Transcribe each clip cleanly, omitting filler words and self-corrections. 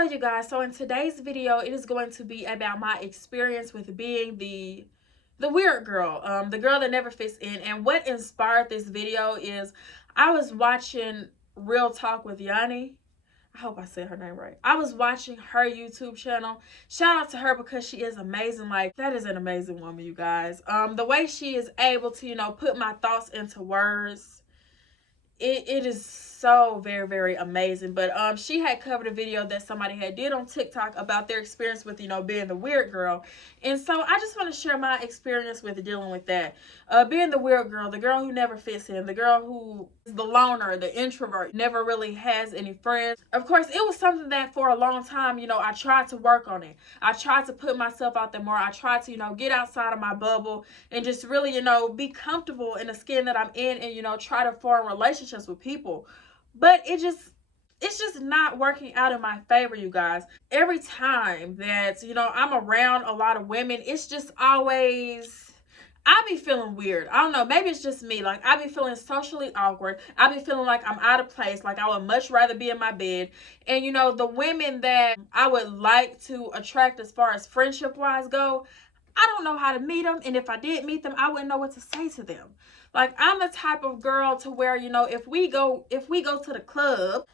Hello you guys, so in today's video it is going to be about my experience with being the weird girl, the girl that never fits in. And what inspired this video is I was watching Real Talk with Yanni. I hope I said her name right. I was watching her YouTube channel. Shout out to her because she is amazing. Like, that is an amazing woman, you guys. The way she is able to, put my thoughts into words, it is so very, very amazing. But she had covered a video that somebody had did on TikTok about their experience with being the weird girl. And so I just want to share my experience with dealing with that, being the weird girl, the girl who never fits in, the girl who is the loner, the introvert, never really has any friends. Of course, it was something that for a long time, I tried to work on it. I tried to put myself out there more. I tried to get outside of my bubble and just really be comfortable in the skin that I'm in, and try to form relationships with people. But it's just not working out in my favor, you guys. Every time that I'm around a lot of women, it's just always, I be feeling weird. I don't know, maybe it's just me. Like, I be feeling socially awkward. I be feeling like I'm out of place, like I would much rather be in my bed. And the women that I would like to attract as far as friendship wise go, I don't know how to meet them, and if I did meet them, I wouldn't know what to say to them. Like, I'm the type of girl to where if we go to the club,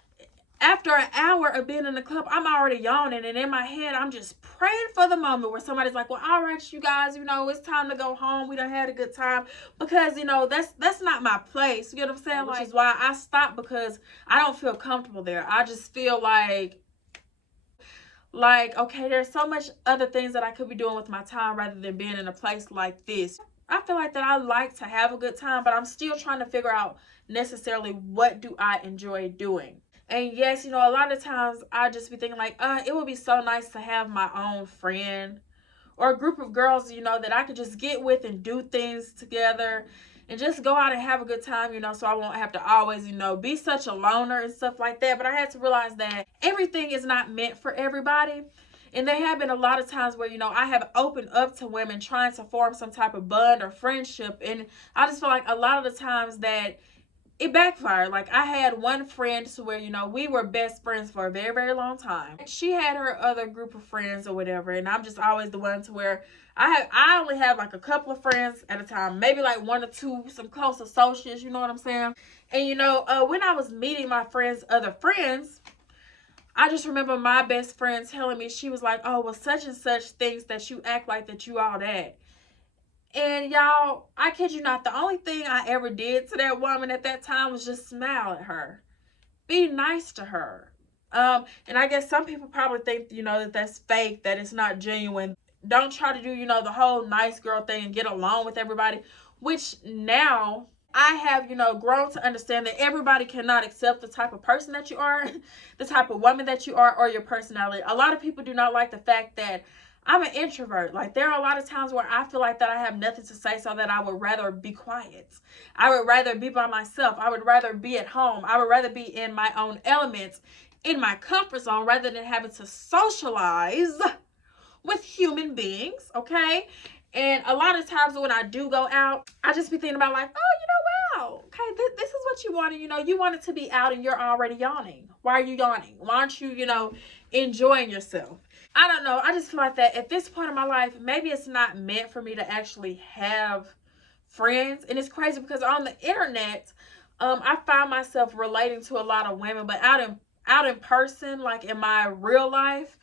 after an hour of being in the club, I'm already yawning, and in my head, I'm just praying for the moment where somebody's like, well, all right, you guys, it's time to go home. We done had a good time, because that's not my place. You know what I'm saying? Which is why I stopped, because I don't feel comfortable there. I just feel like, okay, there's so much other things that I could be doing with my time rather than being in a place like this. I feel like that I like to have a good time, but I'm still trying to figure out necessarily what do I enjoy doing. And yes, a lot of times I just be thinking like, it would be so nice to have my own friend or a group of girls, that I could just get with and do things together and just go out and have a good time, so I won't have to always, be such a loner and stuff like that. But I had to realize that everything is not meant for everybody. And there have been a lot of times where, I have opened up to women trying to form some type of bond or friendship. And I just feel like a lot of the times that it backfired. Like, I had one friend to where, we were best friends for a very, very long time. She had her other group of friends or whatever. And I'm just always the one to where I only have like a couple of friends at a time. Maybe like one or two, some close associates, you know what I'm saying? And, when I was meeting my friends' other friends, I just remember my best friend telling me, she was like, oh, well, such and such thinks that you act like that you all that. And y'all, I kid you not, the only thing I ever did to that woman at that time was just smile at her. Be nice to her. And I guess some people probably think, that that's fake, that it's not genuine. Don't try to do, the whole nice girl thing and get along with everybody, which now I have, grown to understand that everybody cannot accept the type of person that you are, the type of woman that you are, or your personality. A lot of people do not like the fact that I'm an introvert. Like, there are a lot of times where I feel like that I have nothing to say, so that I would rather be quiet. I would rather be by myself. I would rather be at home. I would rather be in my own elements, in my comfort zone, rather than having to socialize with human beings, okay? And a lot of times when I do go out, I just be thinking about like, oh, wow, okay, this is what you wanted. You wanted to be out and you're already yawning. Why are you yawning? Why aren't you, enjoying yourself? I don't know. I just feel like that at this point in my life, maybe it's not meant for me to actually have friends. And it's crazy because on the internet, I find myself relating to a lot of women, but out in person, like in my real life,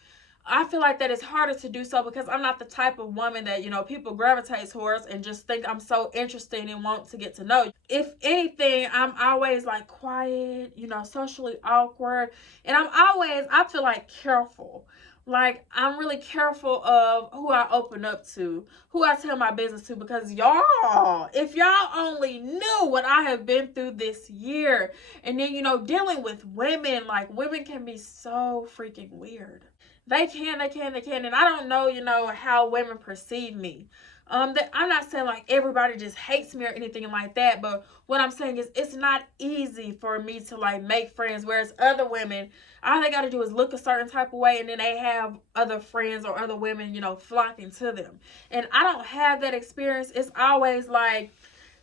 I feel like that it's harder to do so because I'm not the type of woman that, people gravitate towards and just think I'm so interesting and want to get to know. If anything, I'm always like quiet, socially awkward. And I feel like careful. Like, I'm really careful of who I open up to, who I tell my business to, because y'all, if y'all only knew what I have been through this year, and then, dealing with women, like, women can be so freaking weird. They can, and I don't know, how women perceive me. That I'm not saying like everybody just hates me or anything like that, but what I'm saying is it's not easy for me to like make friends, whereas other women, all they got to do is look a certain type of way and then they have other friends or other women, flocking to them. And I don't have that experience. It's always like,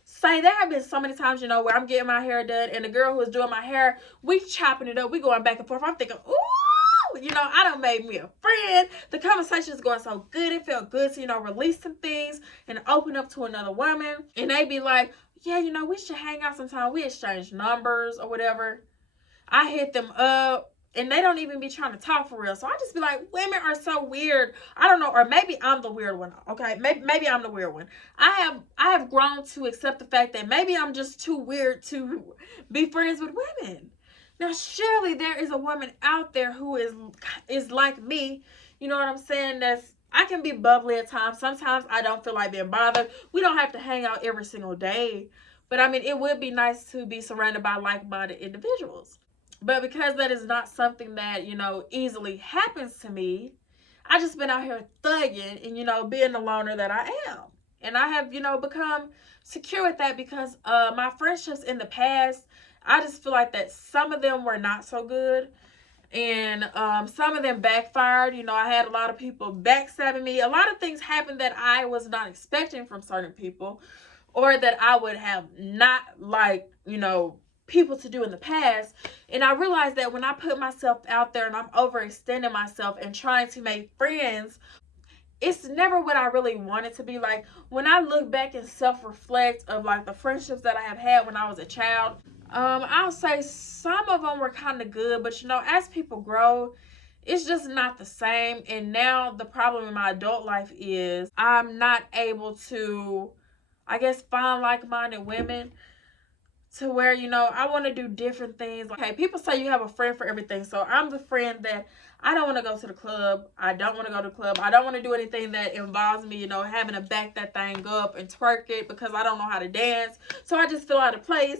say, there have been so many times, where I'm getting my hair done and the girl who is doing my hair, we chopping it up, we going back and forth. I'm thinking, ooh, woo, I done made me a friend. The conversation is going so good. It felt good to, release some things and open up to another woman. And they be like, yeah, we should hang out sometime. We exchange numbers or whatever. I hit them up and they don't even be trying to talk for real. So I just be like, women are so weird. I don't know, or maybe I'm the weird one. Okay, maybe I'm the weird one. I have grown to accept the fact that maybe I'm just too weird to be friends with women. Now, surely there is a woman out there who is like me. You know what I'm saying? I can be bubbly at times. Sometimes I don't feel like being bothered. We don't have to hang out every single day. But I mean, it would be nice to be surrounded by like-minded individuals. But because that is not something that, easily happens to me, I just been out here thugging and, being the loner that I am. And I have, become secure with that because my friendships in the past, I just feel like that some of them were not so good. And some of them backfired. I had a lot of people backstabbing me. A lot of things happened that I was not expecting from certain people, or that I would have not liked, people to do in the past. And I realized that when I put myself out there and I'm overextending myself and trying to make friends, it's never what I really wanted to be. Like, when I look back and self-reflect of like the friendships that I have had when I was a child, I'll say some of them were kind of good, but as people grow, it's just not the same. And now the problem in my adult life is I'm not able to, I guess, find like-minded women to where, I want to do different things. Okay, people say you have a friend for everything. So I'm the friend that I don't want to go to the club. I don't want to go to the club. I don't want to do anything that involves me, having to back that thing up and twerk it because I don't know how to dance. So I just feel out of place.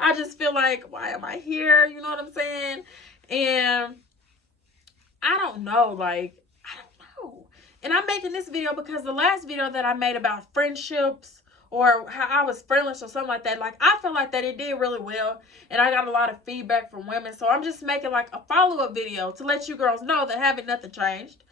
I just feel like, why am I here? You know what I'm saying? And I don't know, I don't know. And I'm making this video because the last video that I made about friendships or how I was friendless or something like that, I feel like that it did really well. And I got a lot of feedback from women. So I'm just making a follow-up video to let you girls know that haven't nothing changed.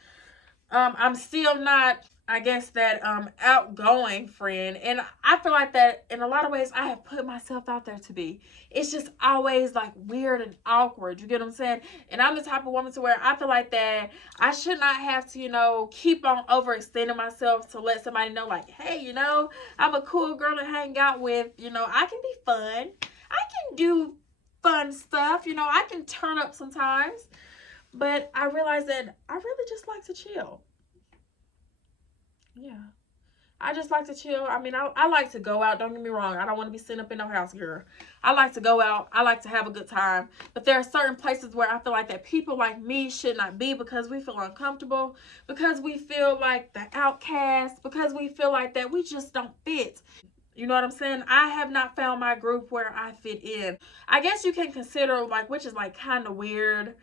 I'm still not, I guess, that outgoing friend. And I feel like that in a lot of ways I have put myself out there to be. It's just always weird and awkward. You get what I'm saying? And I'm the type of woman to where I feel like that I should not have to, keep on overextending myself to let somebody know hey, I'm a cool girl to hang out with. I can be fun. I can do fun stuff. I can turn up sometimes. But I realized that I really just like to chill. Yeah. I just like to chill. I mean, I like to go out. Don't get me wrong. I don't want to be sitting up in no house, girl. I like to go out. I like to have a good time. But there are certain places where I feel like that people like me should not be because we feel uncomfortable, because we feel like the outcast, because we feel like that we just don't fit. You know what I'm saying? I have not found my group where I fit in. I guess you can consider which is kind of weird.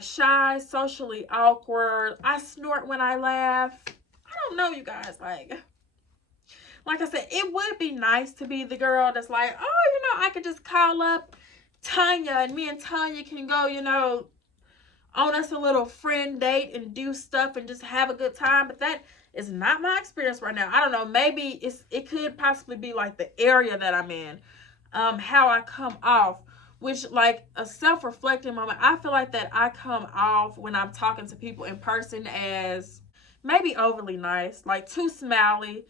Shy, socially awkward. I snort when I laugh. I don't know, you guys. Like I said, it would be nice to be the girl that's I could just call up Tanya and me and Tanya can go, on us a little friend date and do stuff and just have a good time. But that is not my experience right now. I don't know. Maybe it could possibly be the area that I'm in, how I come off. Which, a self-reflecting moment, I feel like that I come off when I'm talking to people in person as maybe overly nice, too smiley.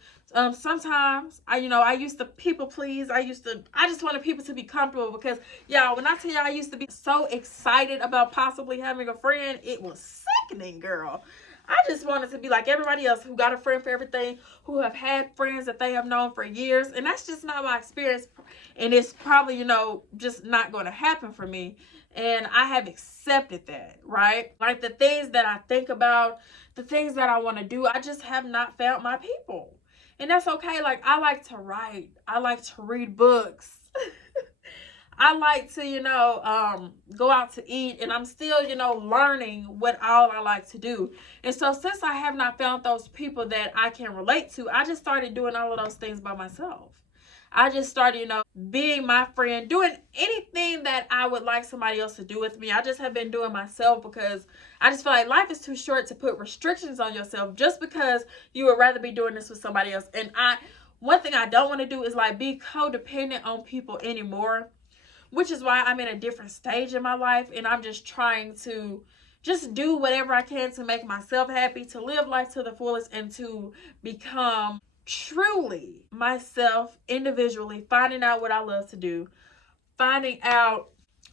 Sometimes I used to people please. I just wanted people to be comfortable because, y'all, when I tell y'all I used to be so excited about possibly having a friend, it was sickening, girl. I just wanted to be like everybody else who got a friend for everything, who have had friends that they have known for years. And that's just not my experience. And it's probably, just not going to happen for me. And I have accepted that, right? The things that I think about, the things that I want to do, I just have not found my people. And that's okay. I like to write. I like to read books. I like to, go out to eat, and I'm still, learning what all I like to do. And so since I have not found those people that I can relate to, I just started doing all of those things by myself. I just started, being my friend, doing anything that I would like somebody else to do with me. I just have been doing myself because I just feel like life is too short to put restrictions on yourself just because you would rather be doing this with somebody else. And one thing I don't want to do is be codependent on people anymore. Which is why I'm in a different stage in my life, and I'm just trying to just do whatever I can to make myself happy, to live life to the fullest, and to become truly myself individually, finding out what I love to do, finding out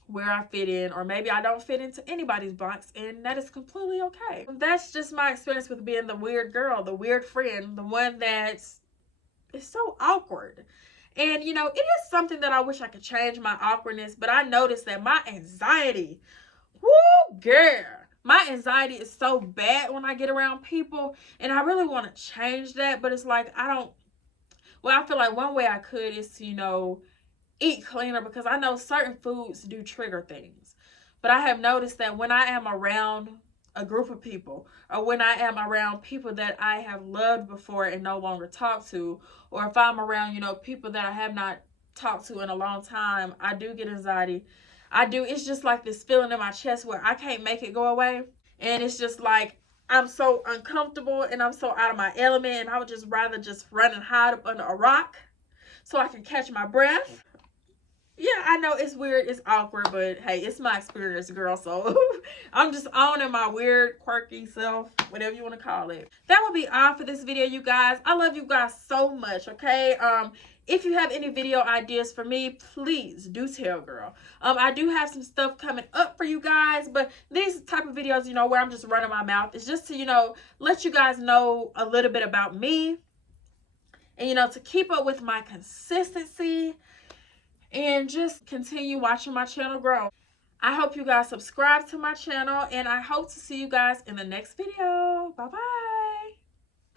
where I fit in, or maybe I don't fit into anybody's box, and that is completely okay. That's just my experience with being the weird girl, the weird friend, the one that's so awkward. And you know, it is something that I wish I could change, my awkwardness, but I noticed that my anxiety, whoo, girl, my anxiety is so bad when I get around people, and I really want to change that, but it's like I feel like one way I could is to, you know, eat cleaner, because I know certain foods do trigger things. But I have noticed that when I am around a group of people, or when I am around people that I have loved before and no longer talk to, or if I'm around, you know, people that I have not talked to in a long time, I do get anxiety. It's just like this feeling in my chest where I can't make it go away. And it's just like, I'm so uncomfortable and I'm so out of my element, and I would just rather just run and hide up under a rock so I can catch my breath. Yeah, I know it's weird, it's awkward, but hey, it's my experience, girl. So I'm just owning my weird, quirky self, whatever you want to call it. That will be all for this video, you guys. I love you guys so much, okay? If you have any video ideas for me, please do tell, girl. I do have some stuff coming up for you guys, but these type of videos, you know, where I'm just running my mouth, is just to, you know, let you guys know a little bit about me, and, you know, to keep up with my consistency, and just continue watching my channel grow. I hope you guys subscribe to my channel, and I hope to see you guys in the next video. Bye bye.